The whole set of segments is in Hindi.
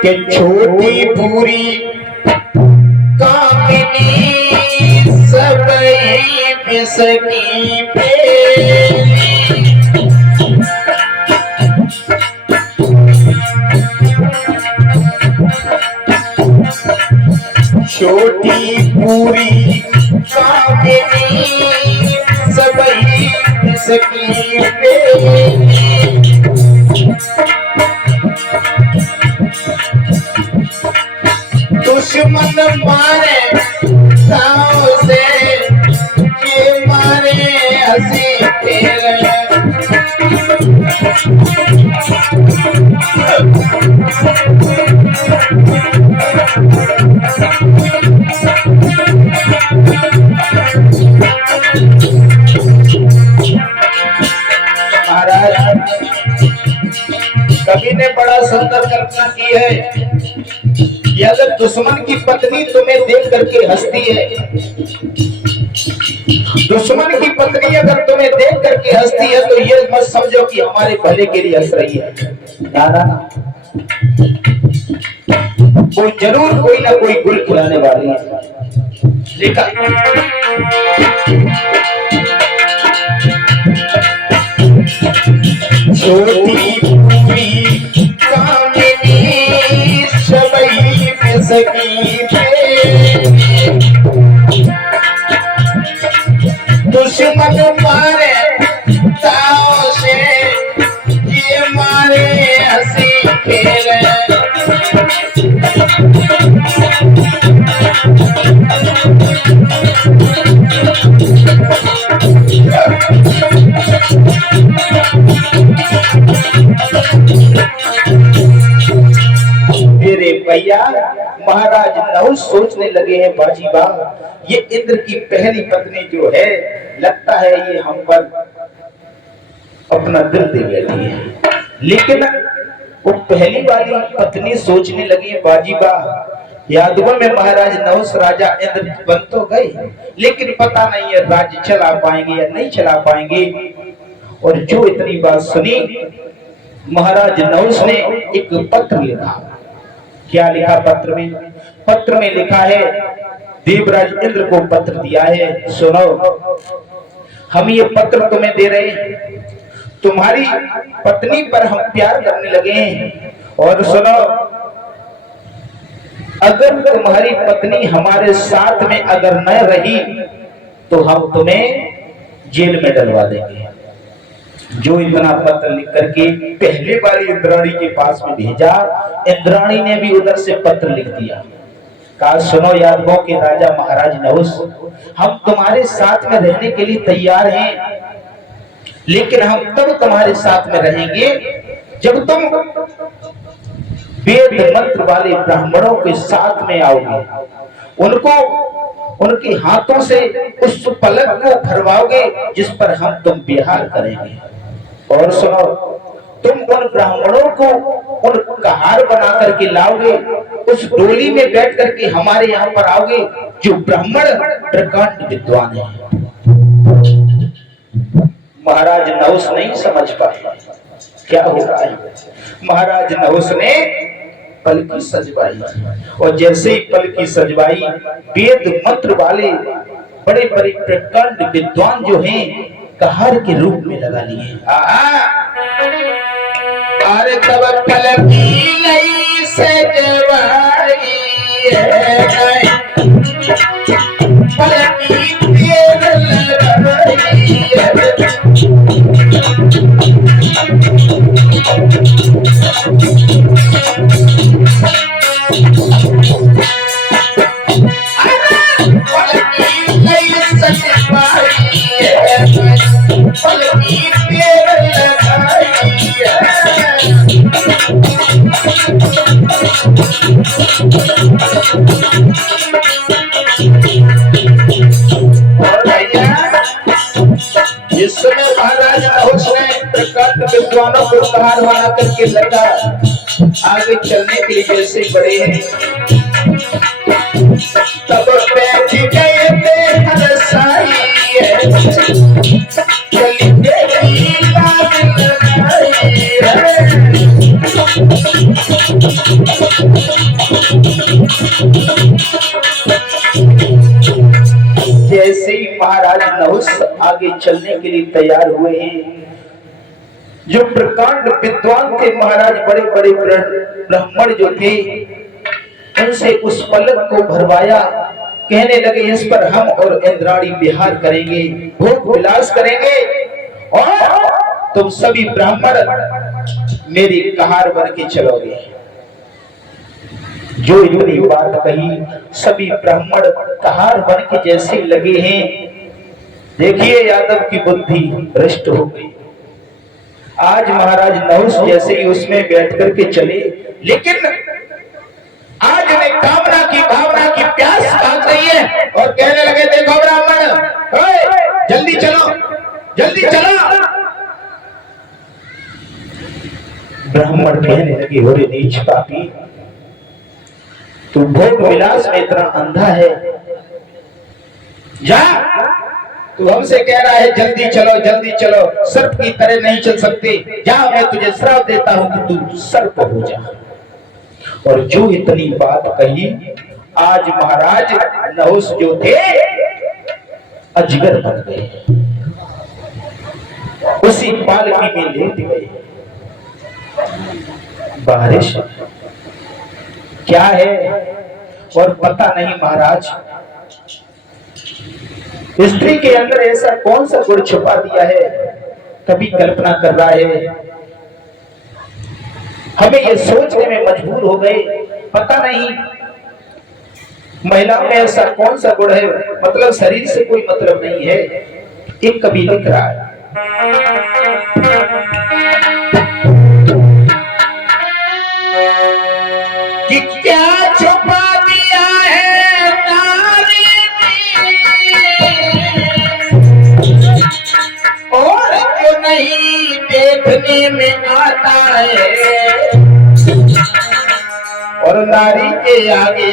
कि छोटी पूरी कामिनी सबई बिसकी पेली। छोटी पूरी कामिनी सबई बिसकी पेली। दुश्मन मारे ताव से ये मारे हंसी खेल। महाराज कवि ने बड़ा सुंदर कल्पना की है कि अगर दुश्मन की पत्नी तुम्हें देख करके हंसती है, दुश्मन की पत्नी अगर तुम्हें देख करके हंसती है तो ये मत समझो कि हमारे भले के लिए हंस रही है। दादा वो जरूर कोई ना कोई गुल खिलाने वाली है। लिखा छोटी पूरी कामिनी सबई बिसकी पेली। दुश्मन मारे ताव से ये मारे हंसी खेल। मेरे भैया महाराज नहुष सोचने लगे हैं, बाजीबा ये इंद्र की पहली पत्नी जो है लगता है ये हम पर अपना दिल दे बैठी है। लेकिन वो पहली वाली पत्नी सोचने लगी है, बाजीबा यादवों में महाराज नहुष राजा इंद्र बन तो गए, लेकिन पता नहीं है राज्य चला पाएंगे या नहीं चला पाएंगे। और जो इतनी बात सुनी महाराज नहुष ने एक पत्र लिखा। क्या लिखा पत्र में? पत्र में लिखा है, देवराज इंद्र को पत्र दिया है, सुनो हम ये पत्र तुम्हें दे रहे हैं, तुम्हारी पत्नी पर हम प्यार करने लगे हैं। और सुनो अगर तुम्हारी पत्नी हमारे साथ में अगर न रही तो हम तुम्हें जेल में डलवा देंगे। जो इतना पत्र लिख करके पहले वाली इंद्राणी के पास में भेजा, इंद्राणी ने भी उधर से पत्र लिख दिया। कहा सुनो यादवों के राजा महाराज नहुष, हम तुम्हारे साथ में रहने के लिए तैयार हैं, लेकिन हम तब तुम्हारे साथ में रहेंगे जब तुम वेद मंत्र वाले ब्राह्मणों के साथ में आओगे, उनको उनके हाथों से उस पलक को भरवाओगे जिस पर हम तुम विहार करेंगे। और सुनो तुम उन ब्राह्मणों को उन कहार बना करके लाओगे, उस डोली में बैठ करके हमारे यहाँ पर आओगे जो ब्राह्मण प्रकांड विद्वान है। महाराज नहुष नहीं समझ पाए क्या हो रहा है। महाराज नहुष ने पलकी सजवाई, और जैसे ही पलकी सजवाई वेद मंत्र वाले बड़े बड़े प्रकांड विद्वान जो हैं कहार के रूप में लगा लिए। अरे तब पलकी नहीं सजवाई पलकी तेरे लगाई इस समय महाराज नहुष ने प्रकांड विद्वानों को कहार बना करके लगा आगे चलने के लिए जैसे बड़े हैं, तब बैठ गए थे हरसाई चली गई बात लगाई जैसे ही महाराज नहुस आगे चलने के लिए तैयार हुए हैं, जो प्रकांड विद्वान थे महाराज, बड़े बड़े ब्राह्मण जो थे, उनसे उस पलक को भरवाया। कहने लगे इस पर हम और इंद्राणी विहार करेंगे, भोग विलास करेंगे और तुम सभी ब्राह्मण मेरी कहार बन के चलोगे। जो इतनी बात कही, सभी ब्राह्मण कहार बन के जैसे लगे हैं। देखिए यादव की बुद्धि भ्रष्ट हो गई। आज महाराज नहुस जैसे ही उसमें बैठ करके चले, लेकिन आज उन्हें कामना की भावना की प्यास भाग रही है और कहने लगे देखो ब्राह्मण, जल्दी चलो जल्दी चलो। ब्राह्मण कहने लगे हो रे नीच पापी, तू भोग विलास में इतना अंधा है, जा तू हमसे कह रहा है जल्दी चलो, सर्प की तरह नहीं चल सकते, जा मैं तुझे श्राप देता हूं कि तू सर्प हो जा। और जो इतनी बात कही, आज महाराज नहुस जो थे अजगर बन गए, उसी पालकी में लेट गए। बारिश क्या है और पता नहीं महाराज, स्त्री के अंदर ऐसा कौन सा गुण छुपा दिया है, कभी कल्पना कर रहा है। हमें ये सोचने में मजबूर हो गए, पता नहीं महिलाओं में ऐसा कौन सा गुण है, मतलब शरीर से कोई मतलब नहीं है। एक कवि लिख रहा है कि क्या छुपा दिया है नारी और जो नहीं देखने में आता है, और नारी के आगे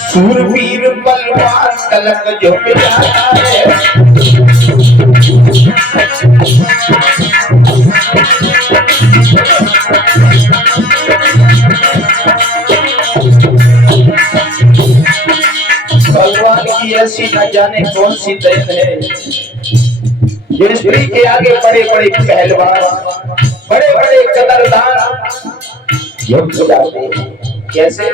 सूरवीर बलवान तलक झुक जाता है। भगवान की ऐसी न जाने कौन सी देन है, जो स्त्री के आगे बड़े बड़े पहलवान, बड़े बड़े कदरदान झुक जाते हैं। कैसे?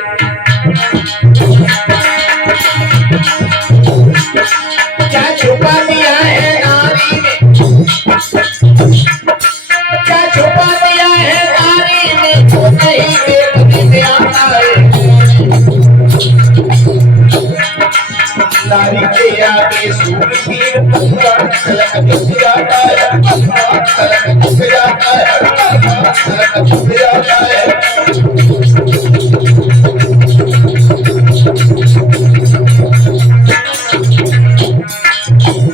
क्या छुपा दिया है नारी में, क्या छुपा दिया है नारी में, जो नहीं देखने में आता है। नारी के आगे सूरवीर बलवान तलक झुक जाता है, तलक झुक जाता है, तलक झुक जाता है।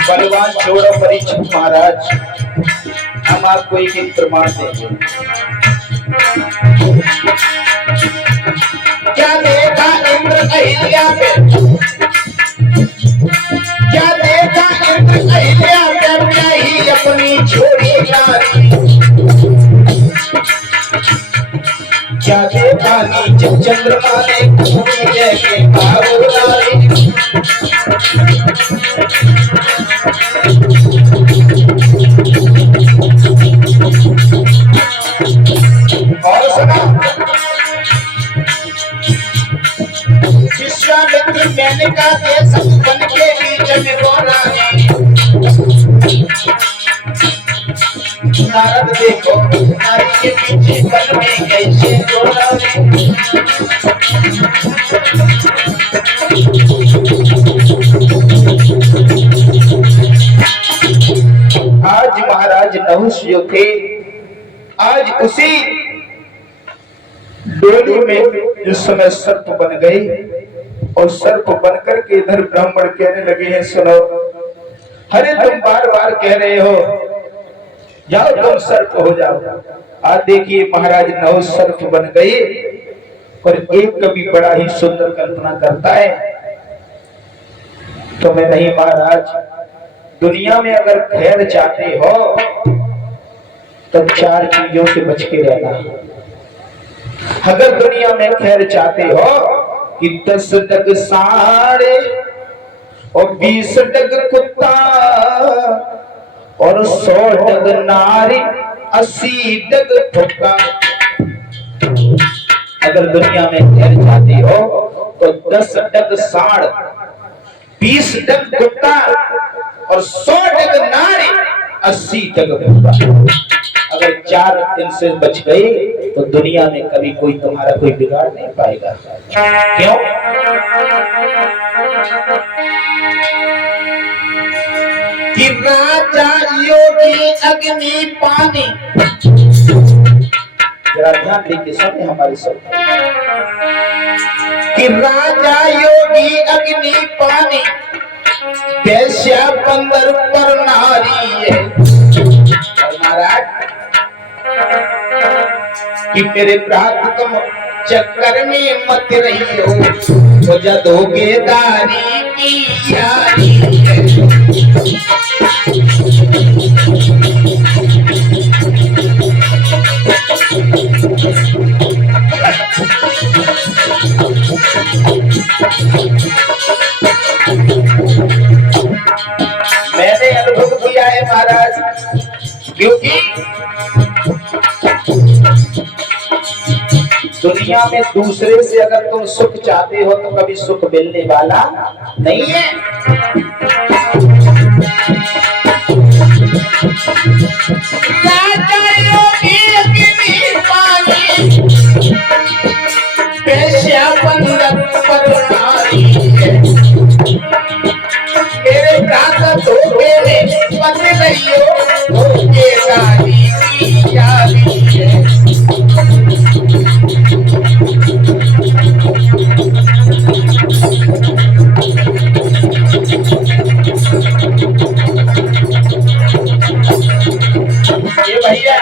बलवान छोड़ो परीक्षित महाराज, हम आपको एक प्रमाण देंगे। क्या देखा इंद्र अहिल्या में, क्या देखा इंद्र अहिल्या में, क्या ही अपनी छोड़ी नारी, क्या देखा नीच चंद्रमा ने घूमी लेके भागो नारी। और सुना, विश्वामित्र मेनका के संग बन के बीच में बोला है। नारद देखो नारी के पीछे बन में कैसे बोला है। आज महाराज नहुस जो थे, आज उसी डोली में जिस समय सर्प बन गए, और सर्प बनकर के इधर ब्राह्मण कहने लगे हैं सुनो, अरे तुम बार बार कह रहे हो जाओ तुम सर्प हो जाओ। आज देखिए महाराज नहुस सर्प बन गए। और एक कवि बड़ा ही सुंदर कल्पना करता है, तो मैं नहीं महाराज, दुनिया में अगर खैर चाहते हो तो चार चीजों से बच के रहना। अगर दुनिया में खैर चाहते हो कि 10 डग साढ़े और 20 डग कुत्ता और 100 डग नारी 80 डग फुक्का। अगर दुनिया में खैर चाहती हो तो 10 डग साढ़, 20 डग कुत्ता और 100 डग नारी 80 डग फुक्का। अगर 4 इनसे बच गए तो दुनिया में कभी कोई तुम्हारा कोई बिगाड़ नहीं पाएगा। क्यों? कि राजा योगी अग्नि पानी, जरा ध्यान देके सुने हमारे सब, कि राजा योगी अग्नि पानी वैश्या बंदर पर नारी है। और महाराज कि मेरे प्रात तुम चक्कर में मत रही हो, तो जदोगेदारी की यारी है। मैंने अनुभव किया है महाराज, क्योंकि दुनिया में दूसरे से अगर तुम सुख चाहते हो तो कभी सुख मिलने वाला नहीं है। राजा योगी अग्नि पानी वैश्या बंदर पर नारी है। मेरे प्रात धोखे में मत रहियो, धोखेदारी की यारी है। ये भैया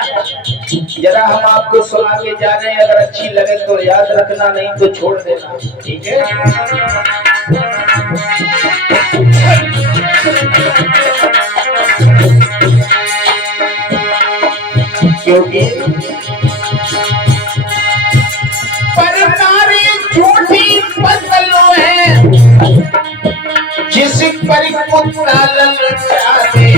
जरा हम आपको सुना के जा रहे हैं, अगर अच्छी लगे तो याद रखना, नहीं तो छोड़ देना, ठीक है? क्योंकि पर नारी झूठी फसलों है, जिस पर कुत्ता ललचाते,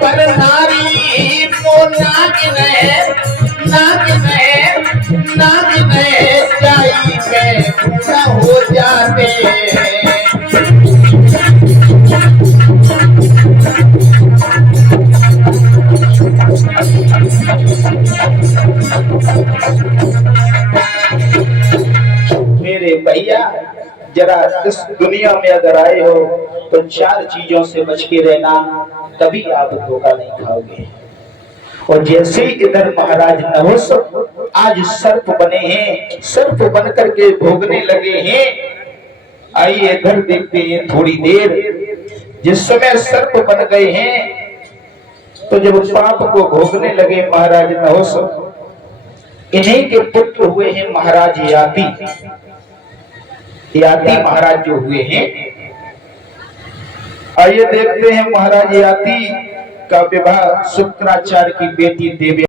पर नारी वो नागिन है, नागिन है, नागिन है, चाई पे पूरा हो जाते हैं। मेरे भैया जरा इस दुनिया में अगर आए हो तो 4 चीजों से बच के रहना, कभी आप धोखा नहीं खाओगे। और जैसे इधर महाराज नहुस आज सर्प बने हैं, सर्प बन करके भोगने लगे हैं। आइए इधर देखते हैं थोड़ी देर। जिस समय सर्प बन गए हैं तो जब पाप को भोगने लगे महाराज नहुस, इन्हीं के पुत्र हुए हैं महाराज याति। याति महाराज जो हुए हैं, आइए देखते हैं महाराज याति का विवाह शुक्राचार्य की बेटी देवी